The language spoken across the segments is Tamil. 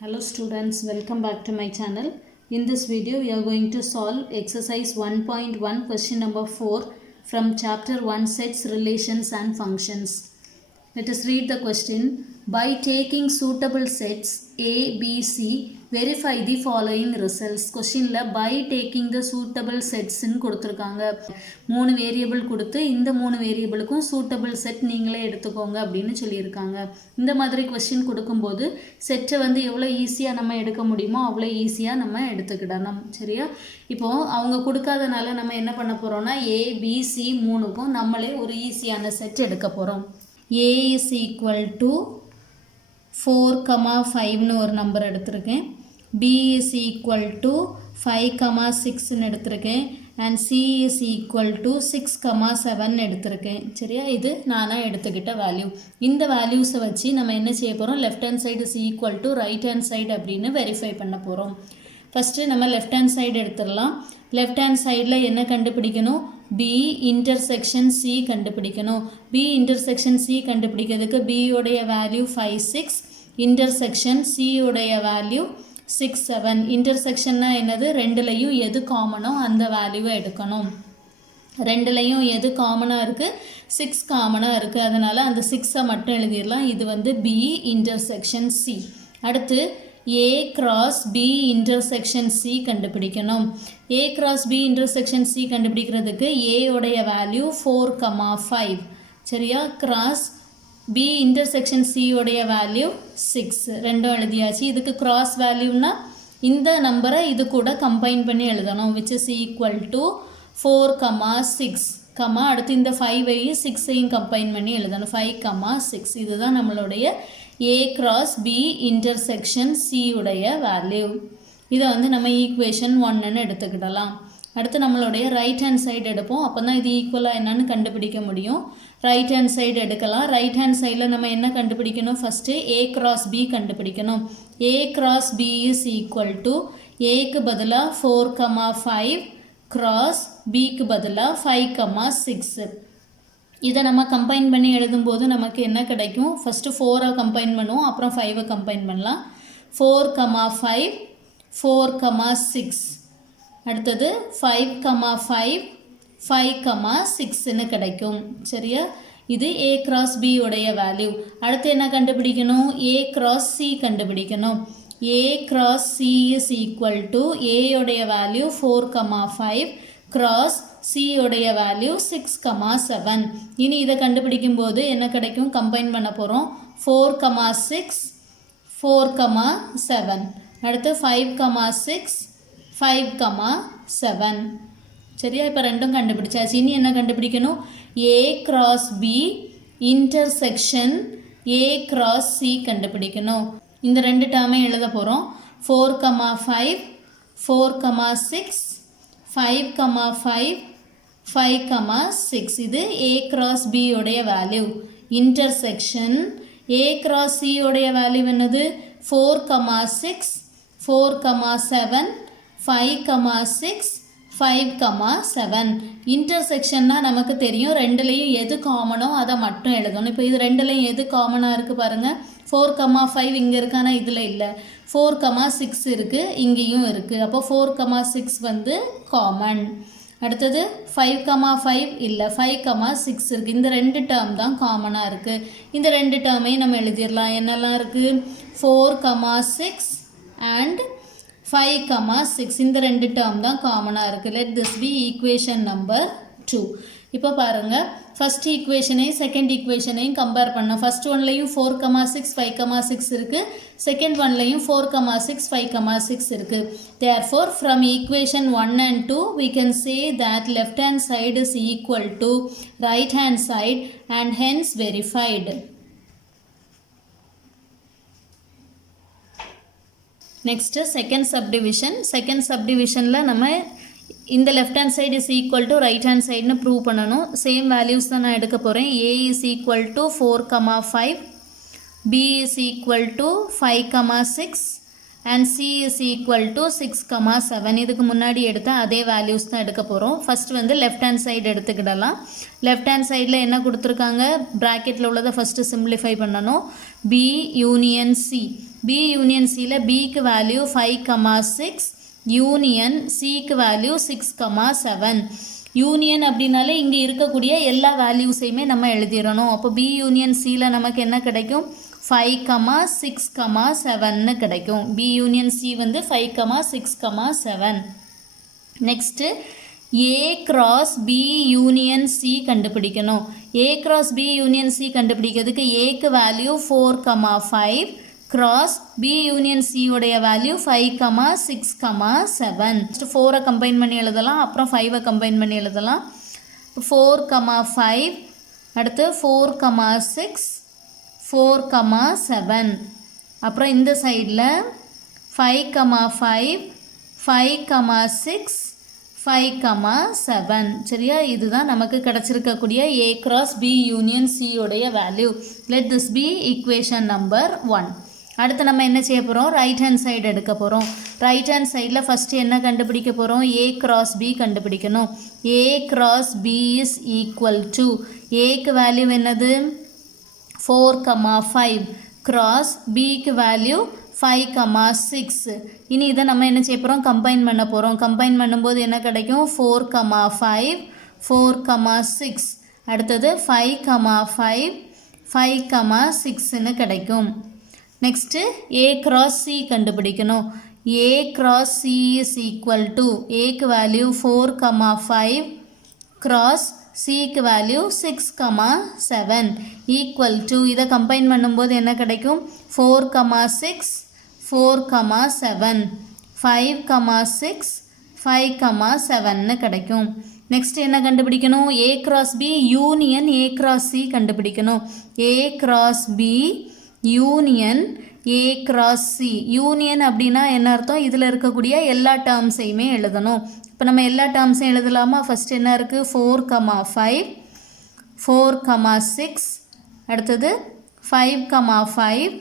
Hello students, welcome back to my channel. In this video we are going to solve exercise 1.1 question number 4 from chapter 1 sets, relations and functions. Let us read the question. By taking suitable sets A, B, C, verify the following results. Question la by taking the suitable sets ன்னு கொடுத்திருக்காங்க. 3 வேரியபிள் கொடுத்து இந்த 3 வேரியபிளுக்கும் suitable set நீங்களே எடுத்துக்கோங்க அப்படின்னு சொல்லியிருக்காங்க. இந்த மாதிரி கொஸ்டின் கொடுக்கும்போது செட்டை வந்து எவ்வளோ ஈஸியாக நம்ம எடுக்க முடியுமோ அவ்வளோ ஈஸியாக நம்ம எடுத்துக்கிடணும். சரியா? இப்போது அவங்க கொடுக்காதனால நம்ம என்ன பண்ண போகிறோம்னா A, B, C 3க்கும் நம்மளே ஒரு ஈஸியான செட் எடுக்க போகிறோம். A is equal to 4,5ன்னு ஒரு நம்பர் எடுத்திருக்கேன். B is equal to 5,6ன்னு எடுத்திருக்கேன். and C is equal to 6,7 எடுத்திருக்கேன். சரியா? இது நானாக எடுத்துக்கிட்ட வேல்யூ. இந்த வேல்யூஸை வச்சு நம்ம என்ன செய்ய போகிறோம்? Left hand side is equal to right hand side அப்படின்னு வெரிஃபை பண்ண போகிறோம். ஃபஸ்ட்டு நம்ம லெஃப்ட் ஹேண்ட் சைடு எடுத்துடலாம். லெஃப்ட் ஹேண்ட் சைடில் என்ன கண்டுபிடிக்கணும்? B இன்டர்செக்ஷன் C கண்டுபிடிக்கணும். B இன்டர்செக்ஷன் C கண்டுபிடிக்கிறதுக்கு B உடைய வேல்யூ 5, 6, இன்டர்செக்ஷன் C உடைய வேல்யூ 6, 7. இன்டர்செக்ஷன்னா என்னது? ரெண்டுலையும் எது காமனோ அந்த வேல்யூவை எடுக்கணும். ரெண்டுலையும் எது காமனாக இருக்குது? 6 காமனாக இருக்குது. அதனால் அந்த 6ஐ மட்டும் எழுதிடலாம். இது வந்து B இன்டர்செக்ஷன் C. அடுத்து A cross B intersection C கண்டுபிடிக்கணும். A cross B intersection C கண்டுபிடிக்கிறதுக்கு A உடைய வேல்யூ 4,5. சரியா? cross B intersection C உடைய வேல்யூ 6. ரெண்டும் எழுதியாச்சு. இதுக்கு cross வேல்யூனா இந்த நம்பரை இது கூட கம்பைன் பண்ணி எழுதணும். which is equal to 4,6. அடுத்து இந்த 5ஐயும் 6ஐயும் கம்பைன் பண்ணி எழுதணும். 5,6. இதுதான் நம்மளுடைய A cross B intersection C உடைய வேல்யூ. இதை வந்து நம்ம ஈக்குவேஷன் 1ன்னு எடுத்துக்கிடலாம். அடுத்து நம்மளுடைய ரைட் ஹேண்ட் சைடு எடுப்போம். அப்போ தான் இது ஈக்குவலாக என்னன்னு கண்டுபிடிக்க முடியும். ரைட் ஹேண்ட் சைடு எடுக்கலாம். ரைட் ஹேண்ட் சைடில் நம்ம என்ன கண்டுபிடிக்கணும்? ஃபஸ்ட்டு A cross B கண்டுபிடிக்கணும். A cross B is equal to Aக்கு பதிலாக 4,5 cross Bக்கு பதிலாக 5,6. இதை நம்ம கம்பைன் பண்ணி எழுதும்போது நமக்கு என்ன கிடைக்கும்? ஃபஸ்ட்டு 4ஐ கம்பைன் பண்ணுவோம், அப்புறம் 5ஐ கம்பைன் பண்ணலாம். 4,5 4,6. அடுத்தது 5,5 5,6ன்னு கிடைக்கும். சரியா? இது A cross B உடைய வேல்யூ. அடுத்து என்ன கண்டுபிடிக்கணும்? A cross C கண்டுபிடிக்கணும். A cross C is equal to A உடைய வேல்யூ 4,5 cross C உடைய வேல்யூ 6,7. இனி இதை கண்டுபிடிக்கும் போது என்ன கிடைக்கும்? கம்பைன் பண்ண போகிறோம். 4,6 4,7. அடுத்து 5,6 5,7. சரியா? இப்போ ரெண்டும் கண்டுபிடிச்சாச்சு. இனி என்ன கண்டுபிடிக்கணும்? A cross B intersection A cross C கண்டுபிடிக்கணும். இந்த ரெண்டு டேர்மே எழுத போகிறோம். 4,5 4,6 5,5 5,6. இது A cross B உடைய value. Intersection A cross C உடைய வேல்யூ என்னது? 4,6 4,7 5,6 5,7. இன்டர்செக்ஷன்னா நமக்கு தெரியும் ரெண்டுலேயும் எது காமனோ அதை மட்டும் எழுதணும். இப்போ இது ரெண்டுலேயும் எது காமனாக இருக்குது பாருங்கள். 4,5 இங்கே இருக்கு, ஆனால் இதில் இல்லை. 4,6 இருக்குது, இங்கேயும் இருக்குது. அப்போ 4,6 வந்து காமன். அடுத்தது 5,5 இல்லை, 5,6 இருக்குது. இந்த ரெண்டு டேர்ம் தான் காமனாக இருக்குது. இந்த ரெண்டு டேர்மையும் நம்ம எழுதிடலாம். என்னெல்லாம் இருக்குது? 4,6 அண்ட் 5,6. இந்த ரெண்டு டேர்ம் தான் காமனாக இருக்குது. Let this be equation number 2. இப்போ பாருங்கள், ஃபஸ்ட் ஈக்குவேஷனையும் செகண்ட் ஈக்குவேஷனையும் கம்பேர் பண்ணோம். ஃபஸ்ட் ஒன்லையும் 4,6 5,6 இருக்குது. செகண்ட் ஒன்லையும் 4,6 5,6 இருக்குது. Therefore, from equation 1 and 2, we can say that left hand side is equal to right hand side and hence verified. Next second subdivision. Second சப்டிவிஷனில் நம்ம இந்த left hand side is equal to right hand சைடுன்னு ப்ரூவ் பண்ணணும். சேம் வேல்யூஸ் தான் நான் எடுக்க போகிறேன். A is equal to 4,5 B is equal to 5,6 and C is equal to 6,7. இதுக்கு முன்னாடி எடுத்த அதே வேல்யூஸ் தான் எடுக்க போகிறோம். ஃபஸ்ட் வந்து லெஃப்ட் ஹேண்ட் சைடு எடுத்துக்கிடலாம். லெஃப்ட் ஹேண்ட் சைடில் என்ன கொடுத்துருக்காங்க? ப்ராக்கெட்டில் உள்ளதை ஃபஸ்ட்டு சிம்பிளிஃபை பண்ணணும். B union C. B union Cயில் Bக்கு வேல்யூ 5,6 யூனியன் Cக்கு வேல்யூ 6,7. யூனியன் அப்படின்னாலே இங்கே இருக்கக்கூடிய எல்லா வேல்யூஸையுமே நம்ம எழுதிடணும். அப்போ B யூனியன் Cயில் நமக்கு என்ன கிடைக்கும்? 5,6,7 கிடைக்கும். B யூனியன் C வந்து 5,6,7. Next A cross B union C கண்டுபிடிக்கணும். A cross B union C கண்டுபிடிக்கிறதுக்கு Aக்கு value 4,5 cross B union C உடைய வேல்யூ 5,6,7. 4 கம்பைன் பண்ணி எழுதலாம், அப்புறம் 5 கம்பைன் பண்ணி எழுதலாம். 4,5 அடுத்து 4,6 4,7 அப்புறம் இந்த சைடில் 5,5 5,6 5,7. சரியா? இதுதான் நமக்கு கிடச்சிருக்கக்கூடிய A cross B union C உடைய value. Let this be equation number 1. அடுத்து நம்ம என்ன செய்ய போகிறோம்? ரைட் ஹேண்ட் சைடு எடுக்க போகிறோம். ரைட் ஹேண்ட் சைடில் ஃபஸ்ட்டு என்ன கண்டுபிடிக்க போகிறோம்? A cross B கண்டுபிடிக்கணும். A cross B is equal to Aக்கு வேல்யூ என்னது? 4,5 cross Bக்கு வேல்யூ 5,6. இனி இதை நம்ம என்ன செய்ய போகிறோம்? கம்பைன் பண்ண போகிறோம். கம்பைன் பண்ணும்போது என்ன கிடைக்கும்? 4,5 4,6 அடுத்தது 5,5 5,6ன்னு கிடைக்கும். நெக்ஸ்ட்டு A cross C கண்டுபிடிக்கணும். A cross C is equal to Aக்கு வேல்யூ 4,5 cross Cக்கு வேல்யூ 6,7 ஈக்குவல் டு இதை கம்பைன் பண்ணும்போது என்ன கிடைக்கும்? 4,6 4,7 5,6 5,7ன்னு கிடைக்கும். நெக்ஸ்ட் என்ன கண்டுபிடிக்கணும்? A cross B union A cross C கண்டுபிடிக்கணும். A cross B union A cross C. Union அப்படின்னா என்ன அர்த்தம்? இதில் இருக்கக்கூடிய எல்லா டேர்ம்ஸையுமே எழுதணும். இப்போ நம்ம எல்லா டேர்ம்ஸையும் எழுதலாமா? ஃபஸ்ட் என்ன இருக்குது? 4,5 4,6 அடுத்தது 5,5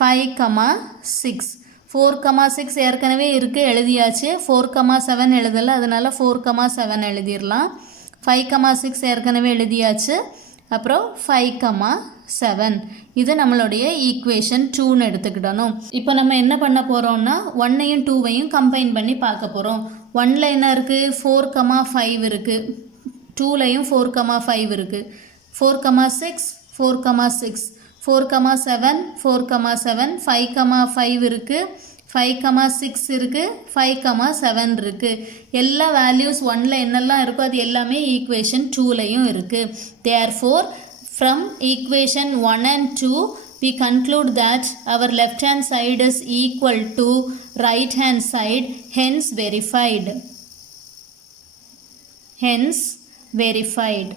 5,6 4,6 ஏற்கனவே இருக்குது, எழுதியாச்சு. 4,7 எழுதலை, அதனால் 4,7 எழுதிடலாம். 5,6 ஏற்கனவே எழுதியாச்சு. அப்புறம் 5,7 இது நம்மளுடைய ஈக்குவேஷன் 2ன்னு எடுத்துக்கிடணும். இப்போ நம்ம என்ன பண்ண போகிறோம்னா 1ஐயும் 2ஐயும் கம்பைன் பண்ணி பார்க்க போகிறோம். 1ல் என்ன இருக்குது? 4,5 இருக்குது. 2லையும் 4,5 இருக்குது. 4,6 4,6 4,7 4,7 5,5 இருக்குது, 5,6 இருக்குது, 5,7 இருக்குது. எல்லா வேல்யூஸ் 1ல் என்னெல்லாம் இருக்கோ அது எல்லாமே ஈக்குவேஷன் 2லையும் இருக்குது. Therefore, from equation 1 and 2, we conclude that our left hand side is equal to right hand side, hence verified. Hence verified.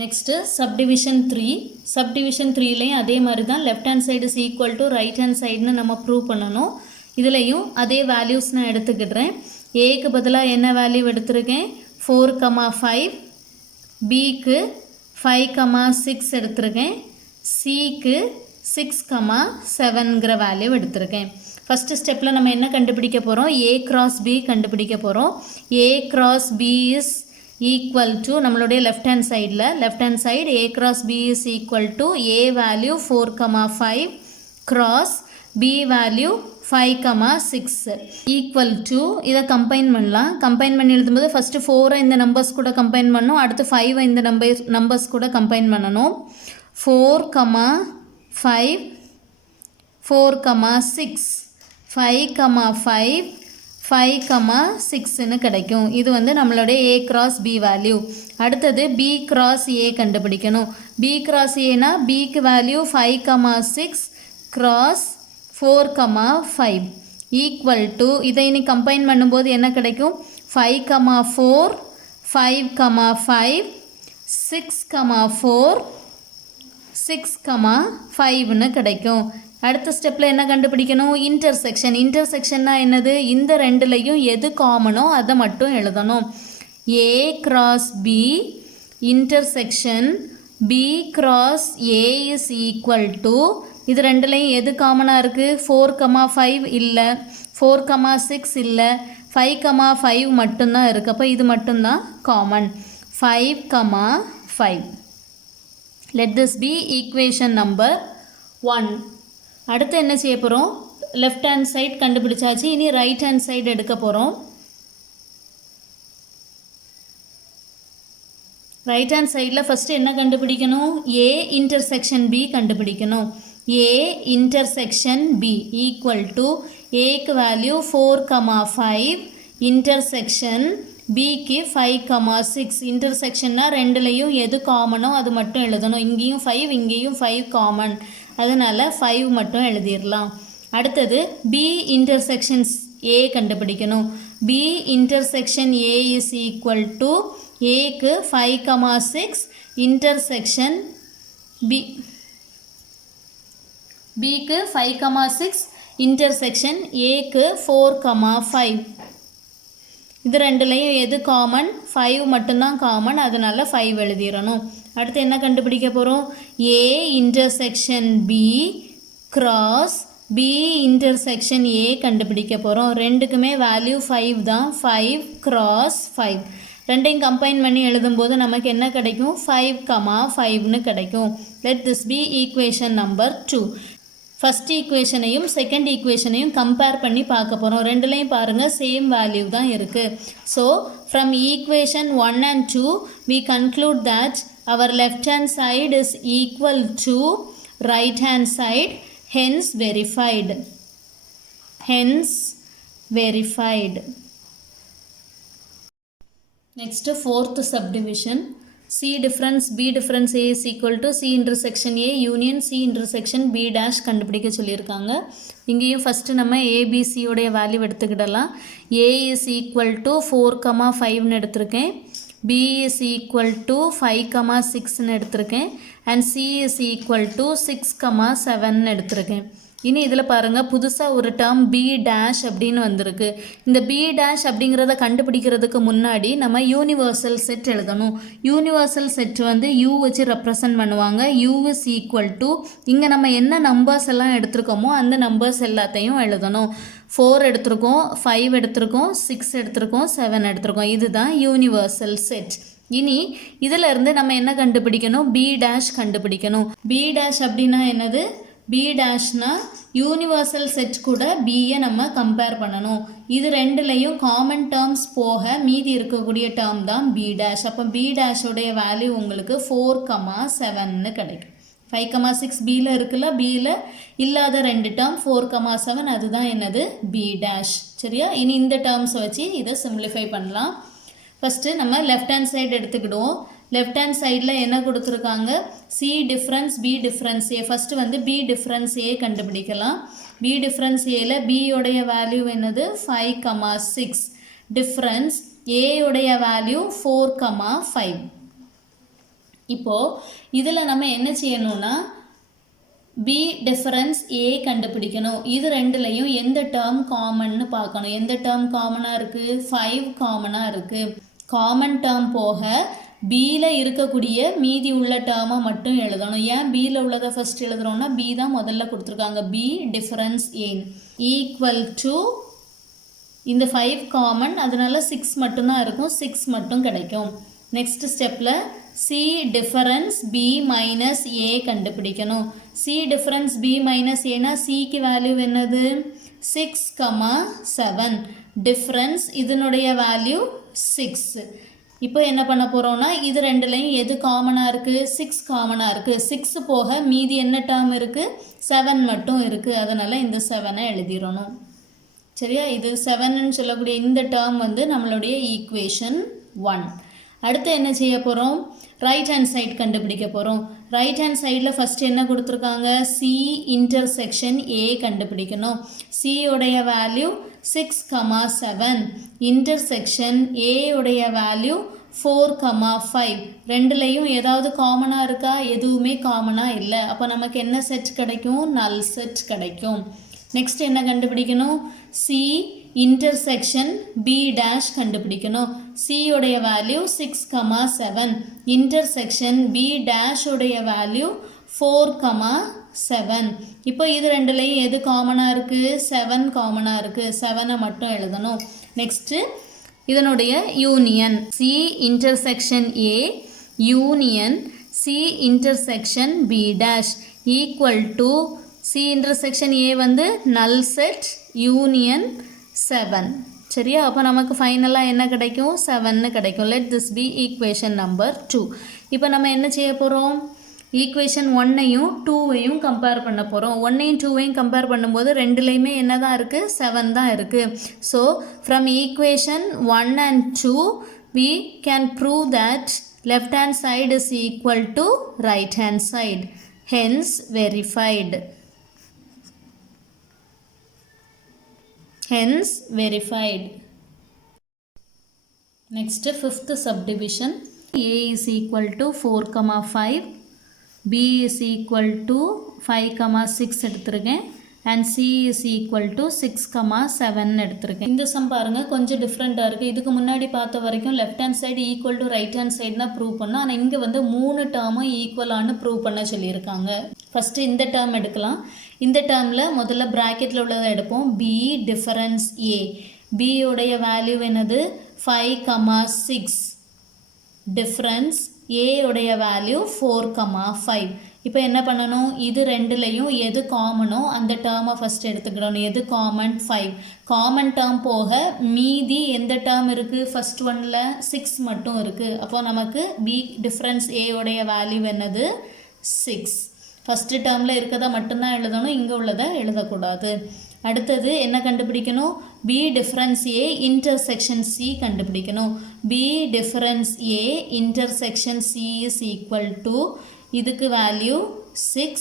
Next subdivision 3. Subdivision 3லையும் அதே மாதிரி தான் left hand side is equal to right hand sideன்னு நம்ம ப்ரூவ் பண்ணணும். இதுலையும் அதே வேல்யூஸ் நான் எடுத்துக்கிடுறேன். Aக்கு பதிலாக என்ன வேல்யூ எடுத்திருக்கேன்? 4,5 Bக்கு 5,6 எடுத்திருக்கேன். Cக்கு 6,7ங்கிற வேல்யூ எடுத்திருக்கேன். ஃபஸ்ட்டு ஸ்டெப்பில் நம்ம என்ன கண்டுபிடிக்க போகிறோம்? A cross B கண்டுபிடிக்க போகிறோம். A cross B is equal to நம்மளுடைய left hand side A cross B is equal to A value 4,5 cross B value 5,6 equal to இதை கம்பைன் பண்ணலாம். கம்பைன் பண்ணி எழுதும்போது ஃபஸ்ட்டு 4 இந்த நம்பர்ஸ் கூட கம்பைன் பண்ணணும், அடுத்து 5 இந்த நம்பர்ஸ் கூட கம்பைன் பண்ணணும். 4,5 4,6 5,5 5,6ன்னு கிடைக்கும். இது வந்து நம்மளுடைய A cross B வேல்யூ. அடுத்தது B cross A கண்டுபிடிக்கணும். B cross Aனா Bக்கு வேல்யூ 5,6 cross 4,5 ஈக்குவல் டு இதை இனி கம்பைன் பண்ணும்போது என்ன கிடைக்கும்? 5,4 5,5 6,4 6,5ன்னு கிடைக்கும். அடுத்த ஸ்டெப்பில் என்ன கண்டுபிடிக்கணும்? இன்டர்செக்ஷன். இன்டர்செக்ஷன்னா என்னது? இந்த ரெண்டுலையும் எது காமனோ அதை மட்டும் எழுதணும். A cross B intersection B cross A is equal to இது ரெண்டுலையும் எது காமனாக இருக்குது? 4,5 இல்லை, 4,6 இல்லை, 5,5 மட்டும்தான் இருக்குது. அப்போ இது மட்டும்தான் common. 5,5. Let this be equation number 1. அடுத்து என்ன செய்ய போகிறோம், லெஃப்ட் ஹேண்ட் சைடு கண்டுபிடிச்சாச்சு. இனி ரைட் ஹேண்ட் சைடு எடுக்க போகிறோம். ரைட் ஹேண்ட் சைடில் ஃபஸ்ட்டு என்ன கண்டுபிடிக்கணும், ஏ இன்டர்செக்ஷன் பி கண்டுபிடிக்கணும். A intersection B equal to ஏக்கு வேல்யூ 4,5 இன்டர்செக்ஷன் பிக்கு 5,6. இன்டர்செக்ஷன்னா ரெண்டுலேயும் எது காமனோ அது மட்டும் எழுதணும். இங்கேயும் 5 இங்கேயும் 5 காமன், அதனால் 5 மட்டும் எழுதிடலாம். அடுத்தது பி இன்டர்செக்ஷன்ஸ் ஏ கண்டுபிடிக்கணும். B intersection A is equal to ஏக்கு 5,6 இன்டர்செக்ஷன் பி, பிக்கு 5,6 இன்டர்செக்ஷன் ஏக்கு 4,5. இது ரெண்டுலேயும் எது காமன், 5 மட்டும்தான் காமன், அதனால் 5 எழுதிடணும். அடுத்து என்ன கண்டுபிடிக்க போகிறோம், A intersection B cross B intersection A கண்டுபிடிக்க போகிறோம். ரெண்டுக்குமே வேல்யூ 5 தான். 5 கிராஸ் 5 ரெண்டையும் கம்பைன் பண்ணி எழுதும்போது நமக்கு என்ன கிடைக்கும், 5,5ன்னு கிடைக்கும். Let this be equation number 2. First ஈக்குவேஷனையும் செகண்ட் ஈக்குவேஷனையும் கம்பேர் பண்ணி பார்க்க போகிறோம். ரெண்டுலேயும் பாருங்கள் சேம் வேல்யூ தான் இருக்குது. So from equation 1 and 2 we conclude that our left hand side is equal to right hand side, hence verified. Hence verified. Next, fourth subdivision. C difference B difference A is equal to C intersection A union C intersection B dash கண்டுபிடிக்க சொல்லியிருக்காங்க. இங்கேயும் ஃபஸ்ட்டு நம்ம ஏபிசியோடைய வேல்யூ எடுத்துக்கிடலாம். A is equal to 4,5ன்னு எடுத்திருக்கேன். B is equal to 5,6ன்னு எடுத்திருக்கேன். and C is equal to 6,7ன்னு எடுத்திருக்கேன். இனி இதில் பாருங்கள் புதுசாக ஒரு டேர்ம் பி டேஷ் அப்படின்னு வந்திருக்கு. இந்த பி டேஷ் அப்படிங்கிறத கண்டுபிடிக்கிறதுக்கு முன்னாடி நம்ம யூனிவர்சல் செட் எழுதணும். யூனிவர்சல் செட் வந்து யூ வச்சு ரெப்ரசன்ட் பண்ணுவாங்க. யூ இஸ் ஈக்குவல் டு இங்கே நம்ம என்ன நம்பர்ஸ் எல்லாம் எடுத்திருக்கோமோ அந்த நம்பர்ஸ் எல்லாத்தையும் எழுதணும். 4 எடுத்திருக்கோம், 5 எடுத்திருக்கோம், 6 எடுத்திருக்கோம், 7 எடுத்திருக்கோம். இதுதான் யூனிவர்சல் செட். இனி இதில் இருந்து நம்ம என்ன கண்டுபிடிக்கணும், பி டேஷ் கண்டுபிடிக்கணும். பி டேஷ் அப்படின்னா என்னது, பி டேஷ்னா யூனிவர்சல் செட் கூட பியை நம்ம கம்பேர் பண்ணணும். இது ரெண்டுலேயும் காமன் டேர்ம்ஸ் போக மீதி இருக்கக்கூடிய டேர்ம் தான் பி டேஷ். அப்போ பி டேஷோடைய வேல்யூ உங்களுக்கு 4,7ன்னு கிடைக்கும். 5,6 பியில் இருக்குல்ல, பியில் இல்லாத ரெண்டு டேர்ம் 4,7 அதுதான் என்னது பி டேஷ். சரியா, இனி இந்த டேர்ம்ஸை வச்சு இதை சிம்பிளிஃபை பண்ணலாம். ஃபஸ்ட்டு நம்ம லெஃப்ட் ஹேண்ட் சைடு எடுத்துக்கிடுவோம். லெஃப்ட் ஹேண்ட் சைடில் என்ன கொடுத்துருக்காங்க, c difference b difference a. First வந்து பி டிஃப்ரென்ஸ் ஏ கண்டுபிடிக்கலாம். பி டிஃப்ரென்ஸ் ஏல பியோடைய வேல்யூ என்னது 5,6. டிஃப்ரென்ஸ் ஏயோடைய வேல்யூ 4,5. இப்போது இதில் நம்ம என்ன செய்யணும்னா பி டிஃபரன்ஸ் ஏ கண்டுபிடிக்கணும். இது ரெண்டுலையும் எந்த டேர்ம் காமன்னு பார்க்கணும். எந்த டேர்ம் காமனாக இருக்குது, 5 காமனாக இருக்குது. காமன் டேர்ம் போக பியில் இருக்கக்கூடிய மீதி உள்ள டேர்மை மட்டும் எழுதணும். ஏன் பியில் உள்ளதை ஃபஸ்ட் எழுதுகிறோன்னா பி தான் முதல்ல கொடுத்துருக்காங்க. B difference A equal to இந்த 5 காமன், அதனால 6 மட்டும்தான் இருக்கும், 6 மட்டும் கிடைக்கும். நெக்ஸ்ட் ஸ்டெப்பில் சி டிஃபரன்ஸ் பி மைனஸ் ஏ கண்டுபிடிக்கணும். சி டிஃபரன்ஸ் பி மைனஸ் ஏனா சிக்கு வேல்யூ என்னது 6,7. டிஃபரன்ஸ் இதனுடைய வேல்யூ 6. இப்போ என்ன பண்ண போகிறோம்னா இது ரெண்டுலையும் எது காமனாக இருக்குது, 6 காமனாக இருக்குது. 6 போக மீதி என்ன டேர்ம் இருக்குது, 7 மட்டும் இருக்குது. அதனால் இந்த 7ஐ எழுதிடணும். சரியா, இது 7ன்னு சொல்லக்கூடிய இந்த டேர்ம் வந்து நம்மளுடைய ஈக்குவேஷன் 1. அடுத்து என்ன செய்ய போகிறோம், ரைட் ஹேண்ட் சைடு கண்டுபிடிக்க போகிறோம். ரைட் ஹேண்ட் சைடில் ஃபஸ்ட்டு என்ன கொடுத்துருக்காங்க, சி இன்டர்செக்ஷன் ஏ கண்டுபிடிக்கணும். சியோடைய வேல்யூ 6,7. இன்டர்செக்ஷன் ஏயோடைய வேல்யூ 4,5. ரெண்டுலேயும் ஏதாவது காமனாக இருக்கா, எதுவுமே காமனாக இல்லை. அப்போ நமக்கு என்ன செட் கிடைக்கும், நல் செட் கிடைக்கும். நெக்ஸ்ட் என்ன கண்டுபிடிக்கணும், சி இன்டர்செக்ஷன் பி டேஷ் கண்டுபிடிக்கணும். சியோடைய வேல்யூ 6,7. இன்டர்செக்ஷன் பி டேஷ் உடைய வேல்யூ 4,7. இப்போ இது ரெண்டுலேயும் எது காமனாக இருக்குது, 7 காமனாக இருக்குது. 7ஐ மட்டும் எழுதணும். நெக்ஸ்ட்டு இதனுடைய union C intersection A union C intersection B dash equal to C intersection A வந்து null set union 7 சரியா அப்போ நமக்கு ஃபைனலாக என்ன கிடைக்கும் 7 கிடைக்கும். let this be equation number 2. இப்போ நம்ம என்ன செய்ய போகிறோம் ஈக்குவேஷன் 1ஐயும் 2ஐயும் கம்பேர் பண்ண போகிறோம். 1ஐயும் 2ஐயும் கம்பேர் பண்ணும்போது ரெண்டுலேயுமே என்ன தான் இருக்குது 7 தான் இருக்குது. So from equation 1 and 2 we can prove that left hand side is equal to right hand side. Hence verified. Hence verified. Next fifth subdivision. A is equal to 4,5. B is equal to 5,6 எடுத்திருக்கேன். And C is equal to 6,7 எடுத்திருக்கேன். இந்த சம் பாருங்க கொஞ்சம் டிஃப்ரெண்ட்டாக இருக்குது. இதுக்கு முன்னாடி பார்த்த வரைக்கும் left hand side equal to right hand side தான் ப்ரூவ் பண்ணோம். ஆனால் இங்கே வந்து 3 டேர்மும் ஈக்குவலானு ப்ரூவ் பண்ண சொல்லியிருக்காங்க. ஃபஸ்ட்டு இந்த டேர்ம் எடுக்கலாம். இந்த டேர்மில் முதல்ல ப்ராக்கெட்டில் உள்ளதை எடுப்போம். B difference A. B உடைய வேல்யூ என்னது 5,6. டிஃபரன்ஸ் A உடைய வேல்யூ 4,5. இப்போ என்ன பண்ணணும் இது ரெண்டுலேயும் எது காமனோ அந்த டேர்மை ஃபஸ்ட் எடுத்துக்கிடணும். எது காமன் 5. காமன் டேர்ம் போக மீதி எந்த டேர்ம் இருக்குது ஃபஸ்ட் ஒன்னில் 6 மட்டும் இருக்குது. அப்போ நமக்கு B டிஃப்ரென்ஸ் A உடைய வேல்யூ என்னது 6. ஃபஸ்ட்டு டேர்மில் இருக்கதை மட்டும்தான் எழுதணும், இங்கே உள்ளதை எழுதக்கூடாது. அடுத்தது என்ன கண்டுபிடிக்கணும் B difference A intersection C கண்டுபிடிக்கணும். B difference A intersection C is equal to இதுக்கு வேல்யூ 6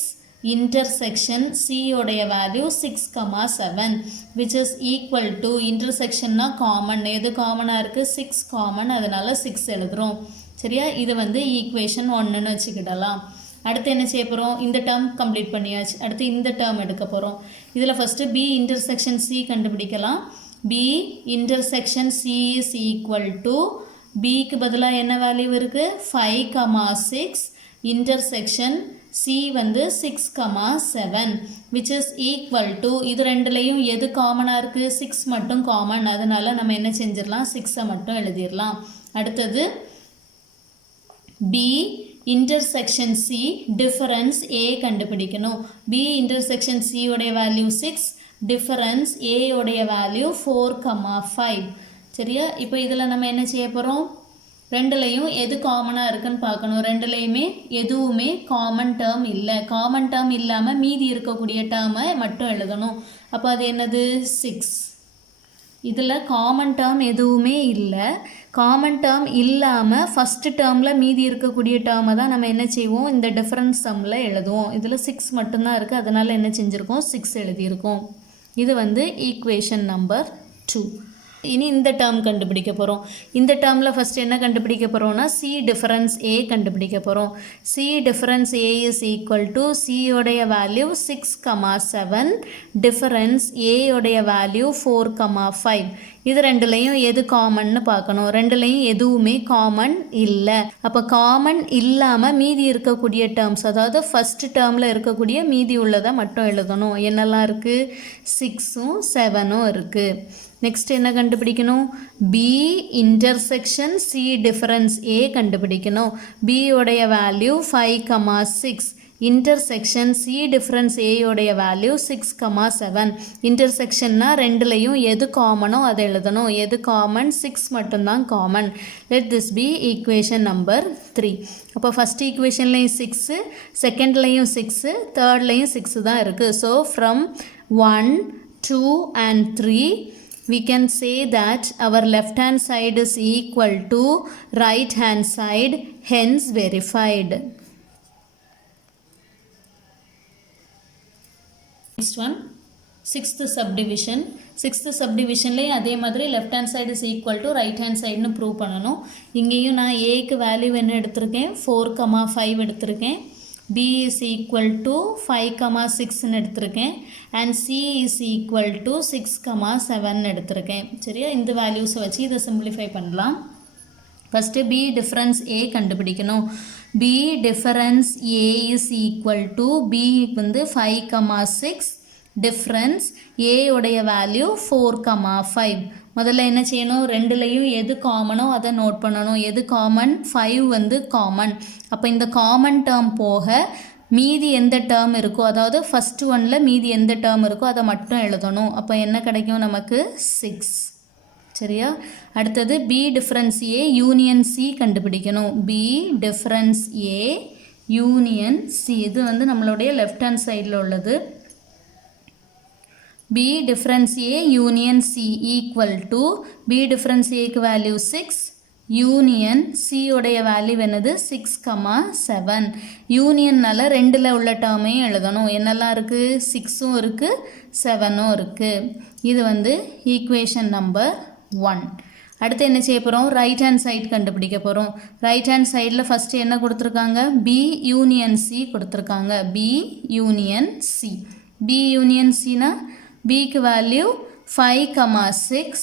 இன்டர்செக்ஷன் C உடைய value 6,7 which is equal to இன்டர்செக்ஷன்னா காமன் எது காமனாக இருக்குது 6 காமன் அதனால் 6 எழுதுகிறோம் சரியா. இது வந்து ஈக்குவேஷன் 1ன்னு வச்சுக்கிடலாம். அடுத்து என்ன செய்ய போகிறோம் இந்த டேர்ம் கம்ப்ளீட் பண்ணியாச்சு. அடுத்து இந்த டேர்ம் எடுக்க போகிறோம். இதில் ஃபஸ்ட்டு B இன்டர்செக்ஷன் C கண்டுபிடிக்கலாம். B intersection C is equal to Bக்கு பதிலாக என்ன வேல்யூ இருக்குது 5,6 இன்டர்செக்ஷன் C வந்து 6,7 which is equal to இது ரெண்டுலேயும் எது காமனாக இருக்குது 6 மட்டும் காமன் அதனால் நம்ம என்ன செஞ்சிடலாம் 6ஐ மட்டும் எழுதிடலாம். அடுத்தது B intersection C difference A கண்டுபிடிக்கணும். B இன்டர்செக்ஷன் C உடைய வேல்யூ 6 டிஃபரன்ஸ் A உடைய வேல்யூ 4,5 சரியா. இப்போ இதில் நம்ம என்ன செய்ய போகிறோம் ரெண்டுலேயும் எது காமனாக இருக்குன்னு பார்க்கணும். ரெண்டுலேயுமே எதுவுமே காமன் டேர்ம் இல்லை. காமன் டேர்ம் இல்லாமல் மீதி இருக்கக்கூடிய டேர்மை மட்டும் எழுதணும். அப்போ அது என்னது 6. இதில் காமன் டேர்ம் எதுவுமே இல்லை. காமன் டேர்ம் இல்லாமல் ஃபஸ்ட்டு டேர்மில் மீதி இருக்கக்கூடிய டேர்மை தான் நம்ம என்ன செய்வோம் இந்த டிஃபரன்ஸ் சம்மில் எழுதுவோம். இதில் 6 மட்டும்தான் இருக்குது அதனால் என்ன செஞ்சுருக்கோம் 6 எழுதியிருக்கோம். இது வந்து ஈக்குவேஷன் நம்பர் 2. இனி இந்த டேர்ம் கண்டுபிடிக்க போகிறோம். இந்த டேர்மில் ஃபஸ்ட் என்ன கண்டுபிடிக்க போகிறோம்னா C டிஃபரன்ஸ் A கண்டுபிடிக்க போகிறோம். C difference A is equal to C உடைய வேல்யூ 6,7 டிஃபரன்ஸ் A உடைய வேல்யூ 4,5. இது ரெண்டுலேயும் எது காமன்னு பார்க்கணும். ரெண்டுலேயும் எதுவுமே காமன் இல்லை. அப்போ காமன் இல்லாமல் மீதி இருக்கக்கூடிய டேர்ம்ஸ் அதாவது ஃபஸ்ட்டு டேர்மில் இருக்கக்கூடிய மீதி உள்ளதை மட்டும் எழுதணும். என்னெல்லாம் இருக்குது 6ம் 7ம் இருக்குது. நெக்ஸ்ட் என்ன கண்டுபிடிக்கணும் B intersection C difference A கண்டுபிடிக்கணும். B உடைய value 5,6 intersection C difference A உடைய வேல்யூ 6,7. இன்டர்செக்ஷன்னா ரெண்டுலேயும் எது காமனோ அதை எழுதணும். எது காமன் 6 மட்டும்தான் common. Let this be equation number 3. அப்போ ஃபஸ்ட் ஈக்குவேஷன்லேயும் 6 செகண்ட்லேயும் 6 தேர்ட்லேயும் 6 தான் இருக்குது. So from 1 2 and 3 we can say that our left hand side is equal to right hand side, hence verified. Next one, sixth subdivision. Sixth subdivisionலேயும் அதே மாதிரி left hand side is equal to right hand side னு ப்ரூவ் பண்ணணும். இங்கேயும் நான் Aக்கு வேல்யூ என்ன எடுத்திருக்கேன் 4,5 எடுத்திருக்கேன். B is equal to 5,6 எடுத்திருக்கேன். and C is equal to 6,7 எடுத்திருக்கேன் சரியா. இந்த வேல்யூஸை வச்சு இதை சிம்பிளிஃபை பண்ணலாம். ஃபஸ்ட்டு B டிஃபரன்ஸ் A கண்டுபிடிக்கணும். B difference A is equal to B வந்து 5,6 டிஃபரன்ஸ் A உடைய வேல்யூ 4,5. முதல்ல என்ன செய்யணும் ரெண்டுலேயும் எது காமனோ அதை நோட் பண்ணணும். எது காமன் 5 வந்து காமன். அப்போ இந்த காமன் டேர்ம் போக மீதி எந்த டேர்ம் இருக்கோ, அதாவது ஃபஸ்ட் ஒன்னில் மீதி எந்த டேர்ம் இருக்கோ அதை மட்டும் எழுதணும். அப்போ என்ன கிடைக்கும் நமக்கு? 6. சரியா? அடுத்தது b difference a union c கண்டுபிடிக்கணும். B difference a union c, இது வந்து நம்மளுடைய லெஃப்ட் ஹேண்ட் சைடில் உள்ளது. B difference A union C equal to B difference Aக்கு வேல்யூ 6, யூனியன் C உடைய வேல்யூ என்னது? 6,7. யூனியன்னால ரெண்டில் உள்ள டேர்மையும் எழுதணும். என்னெல்லாம் இருக்குது? 6ம் இருக்குது, 7ம் இருக்குது. இது வந்து ஈக்குவேஷன் நம்பர் 1. அடுத்து என்ன செய்ய போகிறோம்? ரைட் ஹேண்ட் சைடு கண்டுபிடிக்க போகிறோம். ரைட் ஹேண்ட் சைடில் ஃபஸ்ட்டு என்ன கொடுத்துருக்காங்க? B யூனியன் C கொடுத்துருக்காங்க. B union C. B union Cனா Bக்கு வேல்யூ 5,6,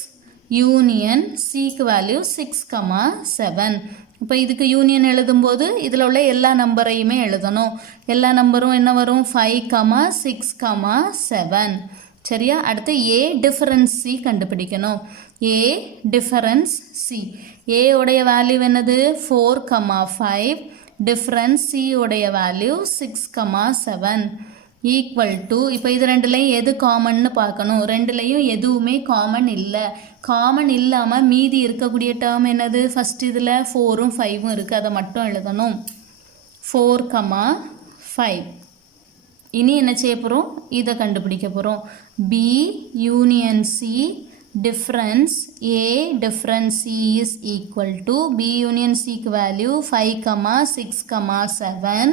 யூனியன் Cக்கு வேல்யூ 6,7. இப்போ இதுக்கு யூனியன் எழுதும்போது இதில் உள்ள எல்லா நம்பரையுமே எழுதணும். எல்லா நம்பரும் என்ன வரும்? 5,6,7. சரியா? அடுத்து A டிஃபரன்ஸ் C கண்டுபிடிக்கணும். A difference C. A உடைய வேல்யூ என்னது? 4,5. டிஃபரன்ஸ் C உடைய வேல்யூ 6,7 ஈக்குவல் டு, இப்போ இது ரெண்டுலேயும் எது காமன்னு பார்க்கணும். ரெண்டுலேயும் எதுவுமே காமன் இல்லை. காமன் இல்லாமல் மீதி இருக்கக்கூடிய டேர்ம் என்னது? ஃபஸ்ட் இதில் 4ம் 5ம் இருக்குது, அதை மட்டும் எழுதணும். 4,5. இனி என்ன செய்ய போகிறோம்? இதை கண்டுபிடிக்க போகிறோம். B union C difference A difference C is equal to B union Cக்கு value 5,6,7.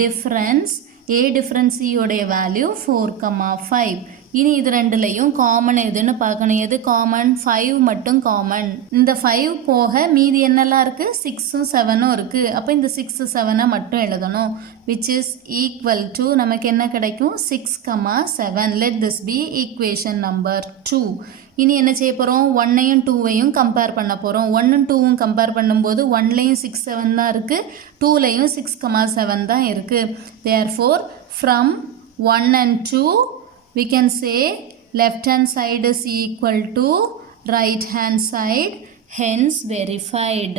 Difference A difference C உடைய வேல்யூ 4,5. இனி இது ரெண்டுலையும் காமன் எதுன்னு பார்க்கணும். எது காமன்? 5 மட்டும் காமன். இந்த 5 போக மீதி என்னெல்லாம் இருக்குது? 6ம் 7ம் இருக்குது. அப்போ இந்த 6 7 மட்டும் எழுதணும். which is equal to நமக்கு என்ன கிடைக்கும்? 6,7. let this be equation number 2. இனி என்ன செய்ய போகிறோம்? 1ஐயும் 2ஐயும் கம்பேர் பண்ண போகிறோம். 1ம் 2ம் கம்பேர் பண்ணும்போது 1லையும் 6 7 தான் இருக்குது, 2லையும் 6,7 தான் இருக்குது. therefore from 1 and 2 we can say left hand side is equal to right hand side, hence verified.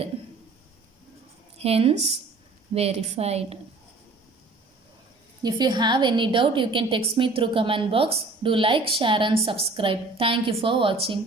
Hence verified. If you have any doubt, you can text me through comment box. Do like, share and subscribe. Thank you for watching.